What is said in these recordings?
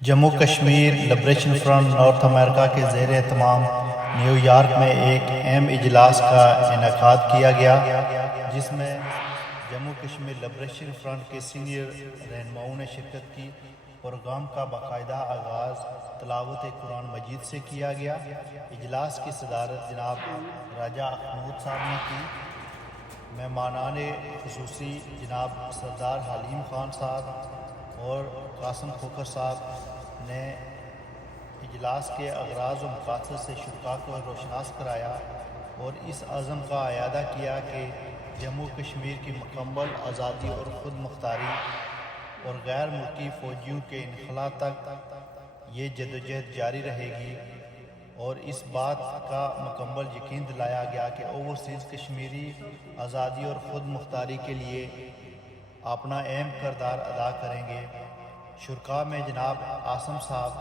Jammu Kashmir liberation front North America کے زیر اہتمام نیو یارک میں ایک اہم اجلاس کا انعقاد کیا گیا، جس میں جموں کشمیر لبریشن فرنٹ کے سینئر رہنماؤں نے شرکت کی۔ پروگرام کا باقاعدہ آغاز تلاوت قرآن مجید سے کیا گیا۔ اجلاس کی صدارت جناب راجہ محمود صاحب نے کی۔ مہمانان خصوصی جناب سردار حلیم خان صاحب اور قاسم کھوکھر صاحب نے اجلاس کے اغراض و مقاصد سے شرکاء کو روشناس کرایا اور اس عزم کا اعادہ کیا کہ جموں کشمیر کی مکمل آزادی اور خود مختاری اور غیر ملکی فوجیوں کے انخلاء تک یہ جدوجہد جاری رہے گی، اور اس بات کا مکمل یقین دلایا گیا کہ اوورسیز کشمیری آزادی اور خود مختاری کے لیے اپنا اہم کردار ادا کریں گے۔ شرکاء میں جناب عاصم صاحب،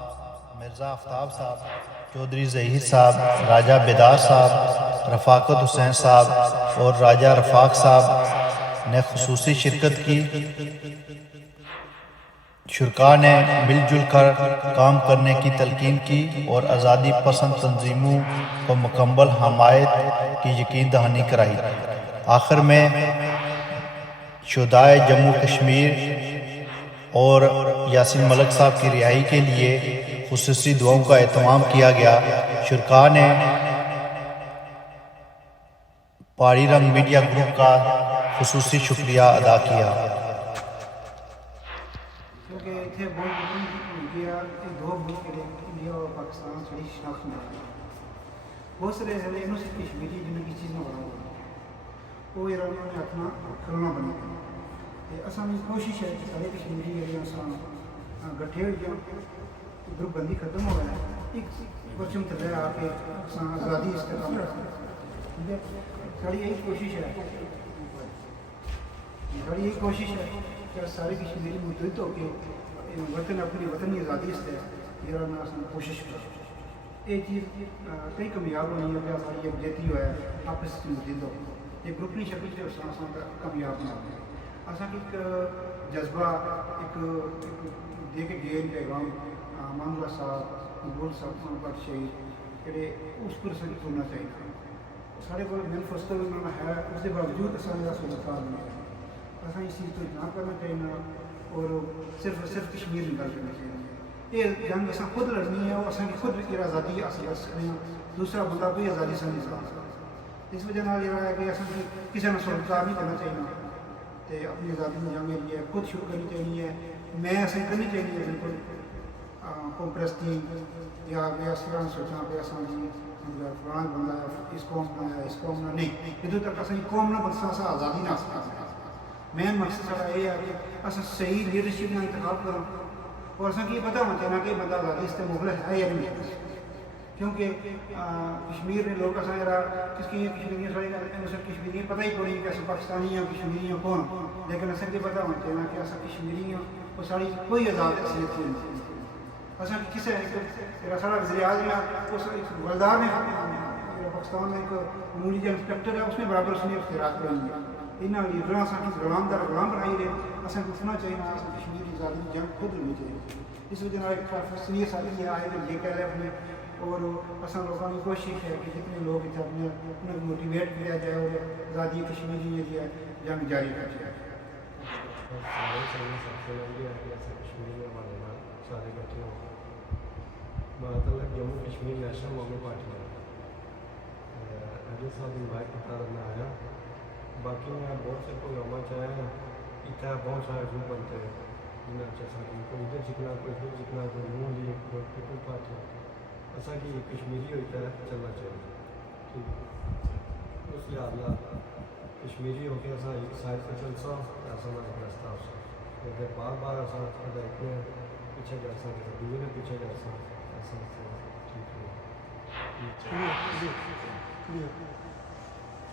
مرزا آفتاب صاحب، چودھری ظہیر صاحب، راجہ بیدار صاحب، رفاقت حسین صاحب اور راجہ رفاق صاحب نے خصوصی شرکت کی۔ شرکاء نے مل جل کر کام کرنے کی تلقین کی اور آزادی پسند تنظیموں کو مکمل حمایت کی یقین دہانی کرائی۔ آخر میں شہدائے جموں کشمیر اور یاسین ملک صاحب کی رہائی کے لیے خصوصی دعاؤں کا اہتمام کیا گیا۔ شرکاء نے پہاڑی رنگ میڈیا گروپ کا خصوصی شکریہ ادا کیا۔ بہت سارے ایسے انہوں سے کشمیری جنہوں کی چیز نہ بنا ہوگا وہ یہ انہوں نے اپنا کھلنا بنا۔ اصل میں کوشش ہے کہ سارے کشمیری انسان گٹھے ہوئی جاؤ، گروپ بندی ختم ہو گیا ہے، ایک پرچم تلے آ کے آزادی استحکام رکھیں۔ ساری یہی کوشش ہے کہ سارے کشمیری متحد ہو کے وطن اپنی وطنی آزادی سے کوشش کریں۔ یہ چیز کئی کامیاب ہونی ہے کہ ہماری یکجہتی جو ہے آپس سے متحد ہو، یہ گروپ نہیں شکل سے کامیاب نہ ہو۔ اصل ایک جذبہ ایک دے کے گئے پیغام مان اللہ صاحب مقبول صاحب بٹ شہید جڑے اس پر سب سننا چاہیے۔ سارے کو مینیفیسٹو ہے، اس کے باوجود اصل سلطان نہیں ہے۔ اصل اس چیز کو نہ کرنا چاہیے اور صرف کشمیر نہیں گل کرنا چاہیے۔ یہ جنگ اصل خود لڑنی ہے، وہ اصل کی خود کی آزادی حاصل کر سکتے ہیں، دوسرا بندہ کوئی آزادی سے نہیں سکتا۔ اس وجہ یہ ہے کہ اصل کسی نے سلطان نہیں کرنا چاہیے، تو اپنی آزادی میں جنگ ہے خود شروع کرنی چاہیے۔ میں ایسے کرنی چاہیے بالکل قوم پرستی یا اس طرح سوچنا پہ اصل فلانا بندہ ہے اس قوم کا ہے اس قوم کا نہیں، ادھر تک اصل قوم نہ بنسا سا آزادی نہ سکتا۔ مین مقصد سارا یہ ہے کہ اصل صحیح لیڈرشپ کا انتخاب کروں اور اصل یہ پتہ ہونا چاہیے کہ بندہ آزادی سے مخلص ہے یا نہیں ہے، کیونکہ کشمیر میں لوگ اصل کس کی کشمیری کشمیری پتہ ہی کوئی کہ اصل پاکستانی ہیں کشمیری ہیں کون، لیکن اصل یہ پتہ ہونا چاہیے کہ اصل کشمیری ہیں وہ ساری کوئی آزاد حیثیت نہیں۔ اصل کسی سارا وزیر اعظم ہے اس بلدار نے پاکستان میں ایک معمولی جو انسپیکٹر ہے اس نے برابر اس نے اختیارات کریں گے۔ انہوں نے لیڈر کی غلام در غلام بنائی گئے، اصل پوچھنا چاہیے اصل کشمیری آزادی جنگ خود لڑنی چاہیے۔ اس وجہ سے سینئر ساتھی یہ آئے کہ یہ کہہ رہے اپنے اور اصل لوگوں کی کوشش ہے کہ جتنے لوگ اتنے اپنے موٹیویٹ کیا جائے اور آزادی کشمیری جو ہے جنگ جاری رکھی جائے۔ سارے کٹھے ہو بات اللہ Jammu Kashmir national movement party ہے صاحب انوائٹ کرتا رہنا آیا۔ باقی میں بہت سے پروگرام چاہے ہیں، اتنا بہت سارے گروپ بنتے ہیں جنہیں اچھا ساتھی کوئی ادھر جتنا کوئی ادھر جتنا کوئی نون لیگ کوئی پیپل پارٹی ایسا کہ کشمیری ہوتا ہے چلنا چاہیے۔ ٹھیک ہے، اس لحاظ کشمیری ہو کے ایسا ایک سائڈ پہ چلتا ایسا نہ رستہ ہو سکتا، اگر بار بار ایسا اتنے پیچھے جا سکتے دوسرے نے پیچھے جا سکتے ایسا ٹھیک ہے۔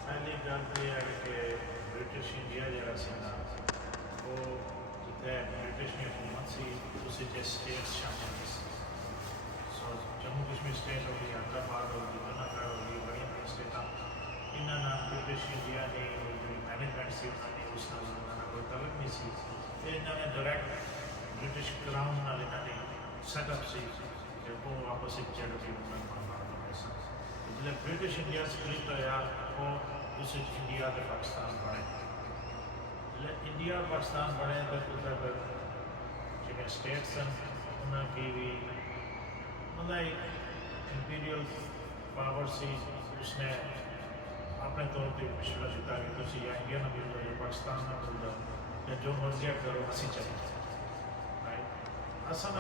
پہلی گل تو یہ ہے کہ برٹش انڈیا جہاں سا وہ جتنے برٹش کی حکومت سی اس اسٹیٹس شامل سو جموں کشمیر اسٹیٹ ہوگی، حیدرآباد ہوگی، جوناگڑھ ہوگی، بڑی بڑی اسٹیٹاں انہوں نے برٹش انڈیا کی مینجمنٹ سی انہوں نے اس کوئی تعلق نہیں سی، انہوں نے ڈائریکٹ برٹش کراؤن انہوں نے سیٹ اپ سی کہ وہ آپس چیریٹی بنائے سن جب برٹش انڈیا سپلٹ ہوا وہ اس انڈیا کے پاکستان بنے جب انڈیا پاکستان بنے تو مطلب جو اسٹیٹ سن انہوں کی بھی مطلب امپیریل پاور سی اس نے اپنے طور پہ مشورہ دیتا کہ تھی یا انڈیا نہ مل رہا یا پاکستان نہ مل رہا یا جو مرضی کرو اسی چلے اصل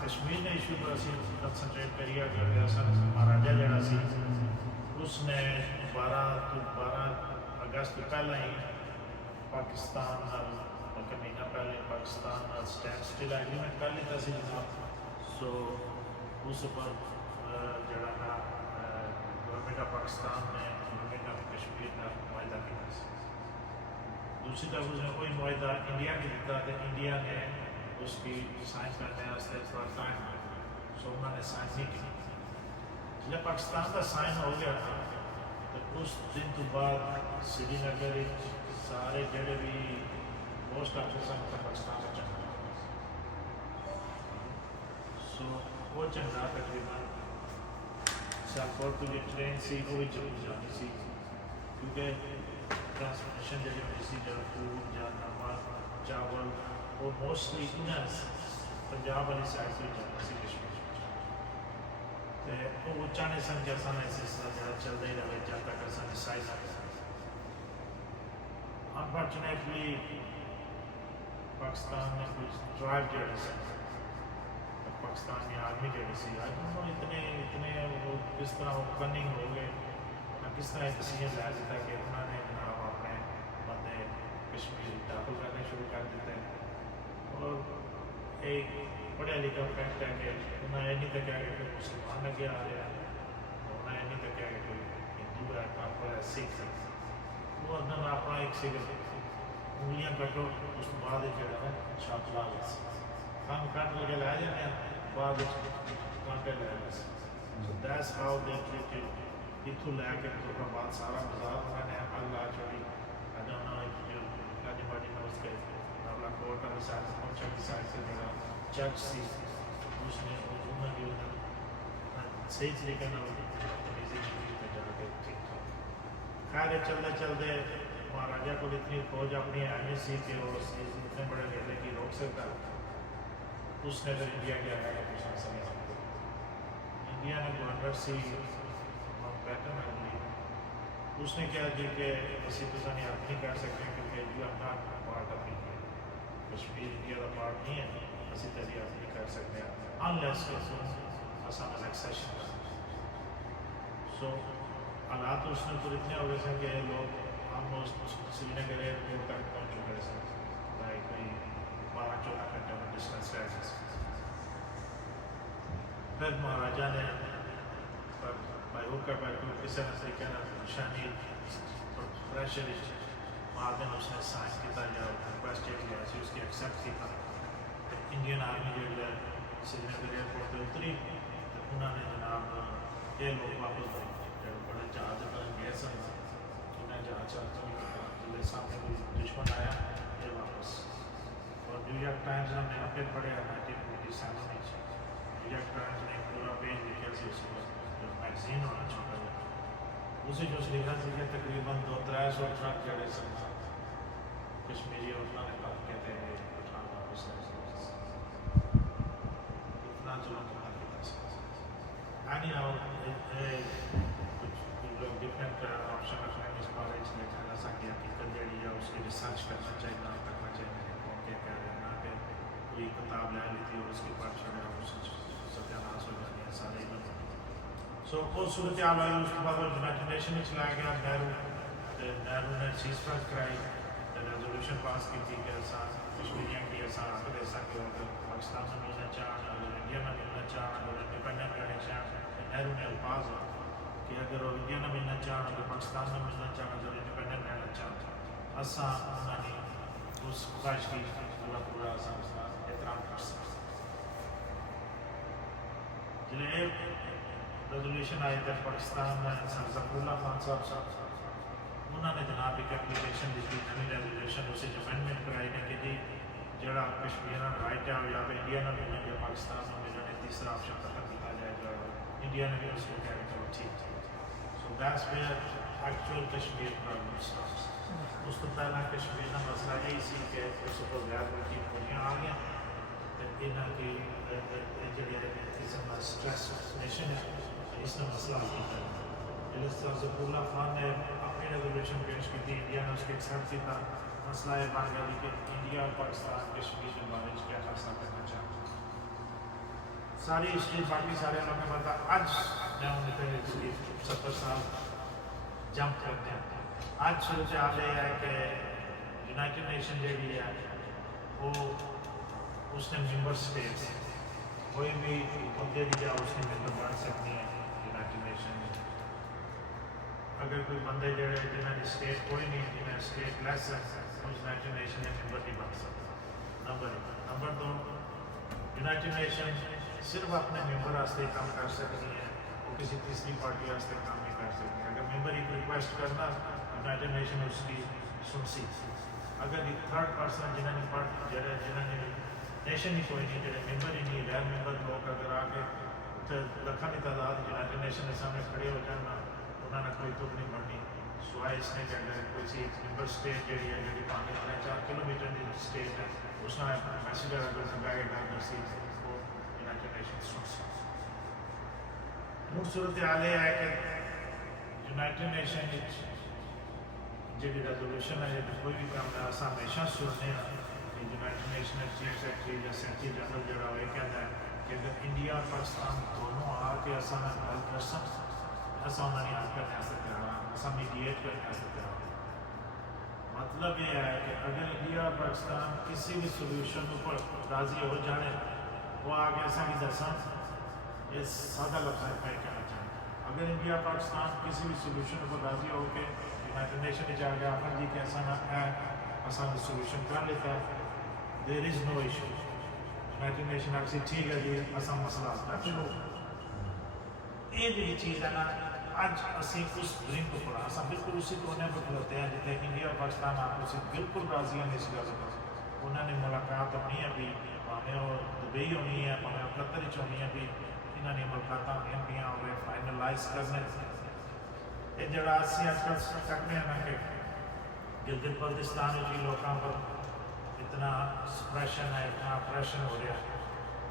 کشمیر نے ایشو پر اسی کنسنٹریٹ کریے کہ اصل مہاراجا جڑا سی اس نے 12 اگست پہلے ہی پاکستان بلکہ مہینہ پہلے پاکستان اسٹینڈ اسٹل ایگریمنٹ کر لیتا سی جناب سو اس پر جڑا نا گورنمنٹ آف پاکستان نے گورنمنٹ آف کشمیر کا معاہدہ کیا سی دوسری طرف اس نے کوئی معاہدہ انڈیا نے دیتا تو انڈیا نے اس کی سائن کرنے واسطے تھوڑا ٹائم سو انہوں نے سائن نہیں کی جب پاکستان کا سائن ہو گیا تھا تو اس دن تو بعد سری نگر سارے جڑے بھی پوسٹ آفس ہیں پاکستان کا چنگا سو وہ چنگا تقریباً سیالکوٹ کی ٹرین سی وہ بھی ضرور جانی سی کیونکہ ٹرانسپورٹیشن جی ہوئی سی جب فوڈ یا نمک چاول وہ موسٹلی انہیں پنجاب والی سائڈ سے جانا سی کشمیر تو وہ چاہنے سن کہ اصل یہ سلسلہ جہاں چلتا ہی رہے جب تک اصل سائز نہ کریں انفارچونیٹلی پاکستان نے کچھ ڈرائیو جڑے سن پاکستان کی آرمی جڑی سی اتنے وہ کس طرح وہ کننگ ہو گئے کس طرح ڈیسیجن لے دیتا کہ انہوں نے جناب اپنے بندے کشمیر داخل کرنے شروع کر دیتے ہیں اور ایک پڑھا لکھا فیکٹ ہے کہ انہیں یہ نہیں دیکھا کہ کوئی مسلمان لگے آ رہا ہے انہیں یہ نہیں دیکھا کہ کوئی ہندو ہے کافر ہے سکھ ہے وہ اندر اپنا ایک سگل انگلیاں کٹو اس بعد جڑا ہے چھاپ لا لے کام کٹ لگے لے جانے ہیں بعد کانٹے لے لے so that's how they treated اتوں لے کے تو بعد سارا مزار انہوں نے حل لا چھوڑی I don't know if anybody knows کہ ناولا کوٹ والی سائڈ سے پہنچا کی سائڈ سے جگہ جج سی اس نے انہوں نے صحیح طریقے تمیزی چیزی پہ جا کے ٹھیک ٹھاک خیر چلتے چلتے مہاراجا کو اتنی فوج اپنی اہمی سی کہ وہ اتنے بڑے گھیلے کی روک سکتا اس نے پھر انڈیا کیا ہے کہ کچھ سمجھ انڈیا نے گورنر سی پیٹرن اگلی اس نے کیا جی کہ اسی تو نہیں آپ نہیں کر سکتے کیونکہ you am not part of India Kashmir India کا پارٹ نہیں ہے اسی طرح آپ نہیں کر سکتے انلیس آسان انیکسیشن سو حالات اس نے تو اتنے ہو گئے تھے کہ لوگ آلموسٹ سری نگر ایئرپورٹ تک پہنچ چکے تھے بھائی کوئی 12-14 گھنٹے میں ڈسٹینس رہ جیسے پھر مہاراجا نے بھائی ہو کر بیٹھو کسی نہ طریقے نشانی پریشر بعد میں اس نے سائن کیا یا ریکویسٹ کیا اس کی ایکسیپٹ کیا انڈین آرمی جو ہے سری نگر ایئرپورٹ پہ اتری تو انہوں نے جناب یہ لوگ واپس بڑے جہاز پر گئے سن انہیں جہاز چلتا نہیں جلے سامنے کوئی دشمن آیا یہ واپس اور نیو یارک ٹائمز ہم نے اپڈیٹ پڑھا 1947 میں نیو یارک ٹائمز نے پورا پیج لکھا سی اس کو جو میگزین ہونا چھوٹا جا اسی جو لکھا سی کہ تقریباً 200-300 ٹرک جڑے سن کشمیری اور انہوں نے بات کہتے ہیں اٹھا واپس اتنا ظلم نہ کیا سکتا اینی ہاؤ کچھ لوگ ڈفرینٹ آپشن رکھنے اس کالج میں جانا سا کہ حقیقت جڑی ہے اس کی ریسرچ کرنا چاہیے نہ کرنا چاہیے کون کیا کہہ رہے ہیں نہ کہ کوئی کتاب لے لی تھی اور اس کے پاس چھڑے اس ستیہ ناس ہو جاتی ہے سارے ہی سو وہ صورت حال آئی اس کے بعد یونائٹڈ نیشن میں چلایا گیا نہرو نے سیز فائر کرائی ریزولوشن پاس کی تھی کہ ایسا کشمیریوں کی ایسا حق ایسا کہ اگر پاکستان میں ملنا چاہنا اگر انڈیا میں ملنا چاہنا اگر انڈیپینڈنٹ رہنا چاہنا نہرو نے الفاظ ہوا کہ اگر وہ انڈیا میں ملنا چاہنا اگر پاکستان میں ملنا چاہنا اگر انڈیپینڈنٹ رہنا چاہنا ایسا انہوں نے اس خواہش کی پورا ایسا اس کا احترام کر سکتا جنہیں ریزولوشن آئی تھی پاکستان میں سر ظفر اللہ خان صاحب انہوں نے جناب ایک اپلیکیشن لکھی نئی ریزولوشن اسے جو امینڈمنٹ کرائی نے کہ جی جڑا کشمیر رائٹ ہے یا انڈیا نے بھی یا پاکستان میں جو تیسرا آپشن ختم کیا جائے گا انڈیا نے بھی اس کو کہا چلو ٹھیک so that's where actual Kashmir problem starts. اس تو پہلا کشمیر کا مسئلہ یہی سی کہ سپوز غیر ملکی فوجیاں آ گیا تو یہاں کی جڑے قسم کا اسٹریس نیشن ہے اس نے مسئلہ حل کیا. اس طرح ظفر اللہ خان نے اپنی ریزولوشن پیش کی تھی, انڈیا نے اس کے ایکسیپٹ کیا. مسئلہ یہ بن گیا کہ انڈیا اور پاکستان کشمیر کے بارے میں کیا فیصلہ کرنا چاہتے ہیں. ساری ہسٹری باقی سارے لوگوں نے پتا. اج میں انہیں 70 سال جمپ کرتے ہیں. اج صورت حال یہ ہے کہ یونائٹڈ نیشن جی ہے وہ اس نے ممبر اسٹیٹس کوئی بھی عہدے دی جا اس نے ممبر بن سکتی ہیں یونائٹڈ نیشن میں. اگر کوئی بندے جڑے جنہوں کی اسٹیٹ کوئی نہیں جنہیں اسٹیٹ لیس ہے وہ یونائٹڈ نیشن میں ممبر نہیں بن سکتا. نمبر 2 یونائٹڈ نیشن صرف اپنے ممبر واسطے کام کر سکتی ہے, وہ کسی تیسری پارٹی واسطے کام نہیں کر سکتی. اگر ممبر ایک ریکویسٹ کرنا یونائٹڈ نیشن اس کی سنسی. اگر ایک تھرڈ پرسن جنہوں نے نیشن ہی کوئی نہیں جڑے ممبر ہی نہیں غیر ممبر لوگ اگر آ کے لکھوں کی تعداد یونائٹڈ نیشن کے سامنے کھڑے ہو جانا انہوں نے کوئی تک نہیں بڑھنی سوائے اس نے کہ کوئی سی ممبر اسٹیٹ جی ہے جی 4 کلومیٹر کی اسٹیٹ ہے اس نے میسج اگر سمجھایا گا سی وہ یونائٹڈ نیشن سن سکتا. مجھ صورت حال یہ ہے کہ یونائٹڈ نیشن جی ریزولوشن ہے کوئی بھی کام ہے اصل ہمیشہ سننے کہ یونائٹڈ نیشن چیف سیکرٹری یا سیکرٹری جنرل جڑا وہ کہتا ہے کہ اگر انڈیا اور پاکستان دونوں آ کے اصل حل کر سکتے اصل انہوں نے حل کرنے سے تیار اصل میڈیٹ کرنے سے تیار. مطلب یہ ہے کہ اگر انڈیا اور پاکستان کسی بھی سولوشن پر راضی ہو جانے وہ آگے ایسا نہیں دساں یہ سادہ لفظ میں کہنا چاہوں. اگر انڈیا پاکستان کسی بھی سولوشن پر راضی ہو کے یونائٹڈ نیشن جا کے آخر جی کہ ایسا نہ ہے آسان سولوشن کر لیتا ہے دیر از نو ایشو. یونائٹڈ نیشن آپ سے ٹھیک ہے جی آسان مسئلہ آتا ہے. یہ جو چیز ہے نا اج اسی اس ڈریم کو پڑھا اصل بالکل اسی کونے پر کھلوتے ہیں جتنے انڈیا اور پاکستان آپ سے بالکل راضی ہیں اس گل پر. انہوں نے ملاقات ہونی ہے بھی پاویں اور دبئی ہونی ہے پاویں قطر ہونی ہے بھی انہوں نے ملاقات ہونی پہ ہوئے فائنلائز کرنے. یہ جڑا اسی اج کل کرنے ہیں نا کہ گلگت بلتستان کی لوگوں پر اتنا سپریشن ہے اتنا اپریشن ہو رہا ہے.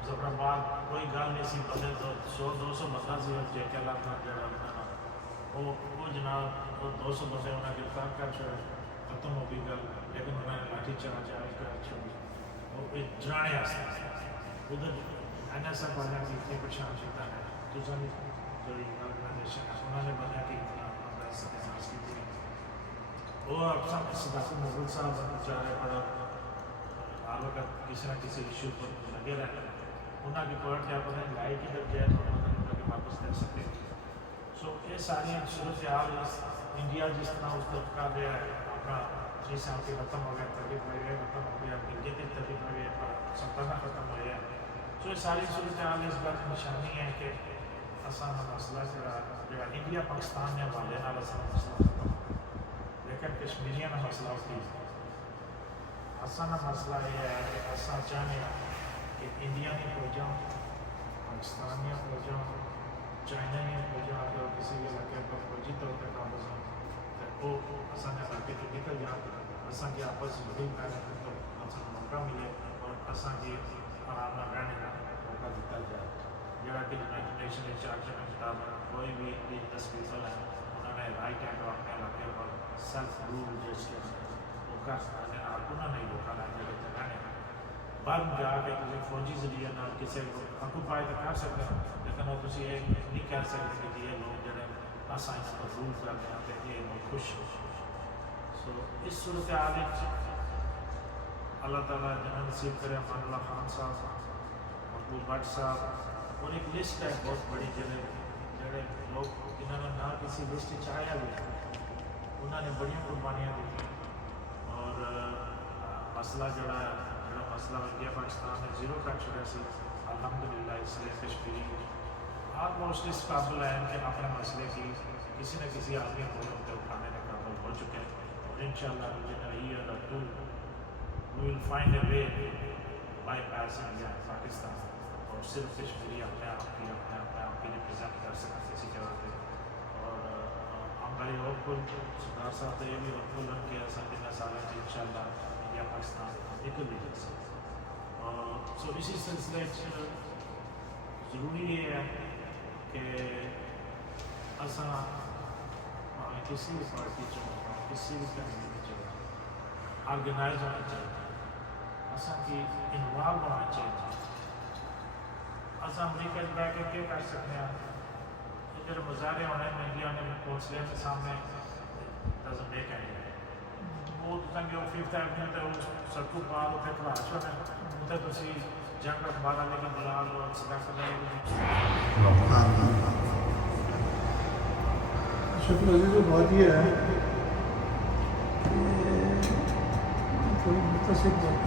ظفرآباد کوئی گل نہیں سی بندے تو 100-200 بندہ سی جے کے علاقہ جڑا وہ جناب 200 بندے انہیں گرفتار کر چھوڑے ختم ہو گئی گل. لیکن انہوں نے لاٹھی چارج کر چھوڑی وہ جانے ادھر این ایس ایف والے کی اتنی پریشان شدہ ہے دوسری جڑی آرگنائزیشن ہے انہوں نے بنا کہ احساس کی تھی وہ اب صداقت مغل صاحب بیچارے بڑا ہر وقت کسی نہ کسی ایشو پر لگے رہتے ہیں. انہوں کی کوارٹ کیا پتہ نہیں لائی کی جب جائے تو انہوں نے واپس کر سکتے. سو یہ ساری صورت حال انڈیا جس طرح اس طرح دیا ہے اپنا 6 سال کے ختم ہو گیا تربیت ہو گیا ختم ہو گیا گلگت تربیت ہو گیا سلطنت ختم ہو گیا. سو یہ ساری صورت حال اس بات کی نشانی ہے کہ آسان مسئلہ جڑا انڈیا پاکستان نے حوالے نال آسان مسئلہ ختم لیکن کشمیریاں کا مسئلہ ہوتی ہے. آسان مسئلہ یہ ہے کہ آسان چاہنے کہ انڈیا میں فوجاں پاکستان میں فوجاں چائنا میں فوجاں اگر کسی بھی علاقے پر فوجی طور پہ قابض ہوں تو وہ آسان علاقے سے نکل جائیں آسان کی آپس میں مل کر تو آسان موقع ملے اور آسان کی آرام رہنے کا موقع دیتا جائے. جہاں کہ یونائٹڈ نیشن چارٹر میں مطابق کوئی بھی انڈیجنس پیپل ہے انہوں نے رائٹ ہے کہ اپنے علاقے پر سیلف رول جس کے وہ کر سکتے ہیں انہوں نے روکا ہے جگہ رہنے بعد جا کے کسی فوجی ذریعے نہ کسی کو آکوپائی تو کر سکتے ہیں لیکن وہ کسی یہ نہیں کہہ سکتے کہ یہ لوگ جڑے آسان پر رول کرتے ہیں کہ یہ لوگ خوش ہو. سو اس صورت حال اللہ تعالیٰ جنہوں نصیب کرے امان اللہ خان صاحب مقبول بٹ صاحب اور ایک لسٹ ہے بہت بڑی جڑے لوگ جنہوں نے نہ کسی لسٹ چاہیا بھی انہوں نے بڑی قربانیاں دی اور مسئلہ جڑا مسئلہ انڈیا پاکستان نے 0 کر چھوڑا سی الحمدللہ اس لیے کشمیری آلموسٹ اس قابل ہیں کہ اپنے مسئلے کی کسی نہ کسی آدمی کو اٹھانے کے قابل ہو چکے ہیں اور انشاءاللہ we will find a way bypassing Pakistan اور صرف کشمیری اپنے آپ کی ریپرزینٹ کر سکتے اسی جگہ پہ. اور ہم بڑی ہوپ فل سردار صاحب تو یہ بھی ہوپ فل کہ ایسا کتنا سال ہے ان شاء اللہ انڈیا پاکستان ایک بھی جل سکے. سو اسی سلسلے ضروری یہ ہے کہ اصل کسی بھی پارٹی جو کسی بھی کمیونٹی جو آرگنائز ہونا چاہیے اصل کی انوالو ہونا چاہیے. اصل امریکہ بہ کے کیا کر سکتے ہیں ادھر مظاہرے ہونے میں انڈیا نے کونسلر کے سامنے ڈزنٹ میک اینی وہ تو ففتھ ایونیو تے سڑکوں پار اتنے پڑھا چھوڑے اتنے تھی جنگ اخبار والے کی بلا لو شکر عزیز و بات یہ ہے کہ کوئی مختصر بات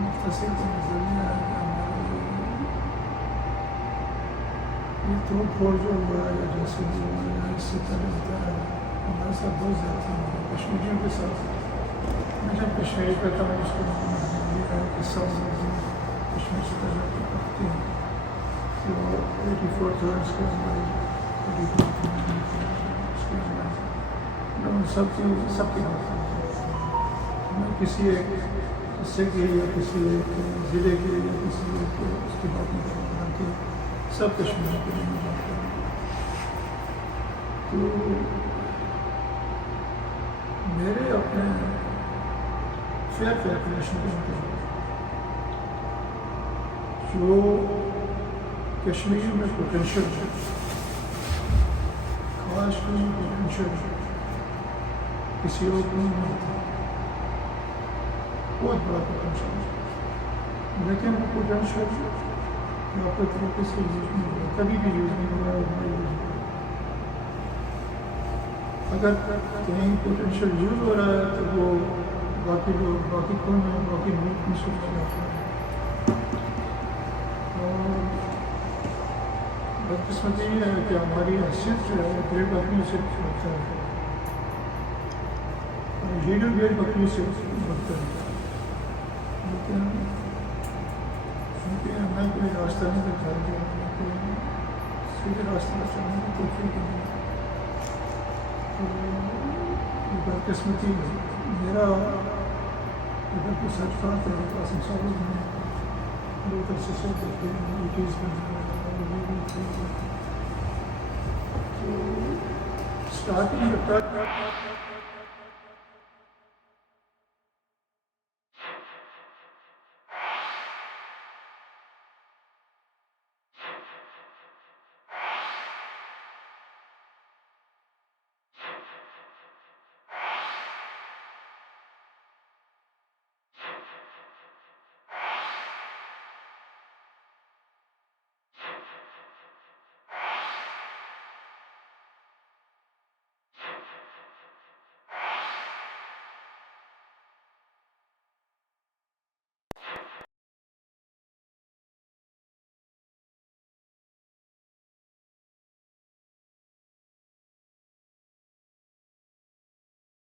مختصر کا نظریہ ہے کہ ہمارے یہ تو پھوڑ جو ہوا ہے یا جیسے بھی ہوا ہے اس سے پہلے ہوتا ہے ہمارے ساتھ بہت زیادہ ہوتا ہے کشمیریوں کے ساتھ. میں جب کشمیر پہ تھا اس کو یہ ہے کہ سب لوگ کشمیر سے تعلق رکھتے ہیں تو 84 تھا اس کے اندر اس کے اندر سب کی بات میں کسی ایک حصے کے یا کسی ایک ضلع کے یا کسی ایک اس کی بات نہیں کرنا کہ سب کشمیر کے لیے بات کریں. تو میرے اپنے فیئر کیلکولیشن کے مطابق جو کشمیر میں پوٹینشیل ہے خاص کر پوٹینشیل کسی اور کو نہیں ہوتا بہت بڑا پوٹینشیل ہے لیکن وہ پوٹینشیل پراپر طریقے سے یوز نہیں ہوا کبھی بھی یوز نہیں ہوا اور نہ یوز ہوا. اگر کہیں پوٹینشیل یوز ہو رہا ہے تو وہ باقی لوگ باقی قوم میں باقی ملک میں سوچا جاتا ہے. اور بدقسمتی یہ ہے کہ ہماری حیثیت جو ہے گریٹ بکری سے بڑھتا ہے اور یہ جو گریٹ بکری سے بڑھتا ہے لیکن چونکہ ہمیں کوئی راستہ نہیں دکھایا گیا ہمیں کوئی سیدھے راستہ چلنے کی کوشش نہیں. یہ بدقسمتی میرا اگر کوئی سچ بات ہے قاسم صاحب میں بہت عرصے سے دیکھتے ہیں ایٹیز میں تو اسٹارٹنگ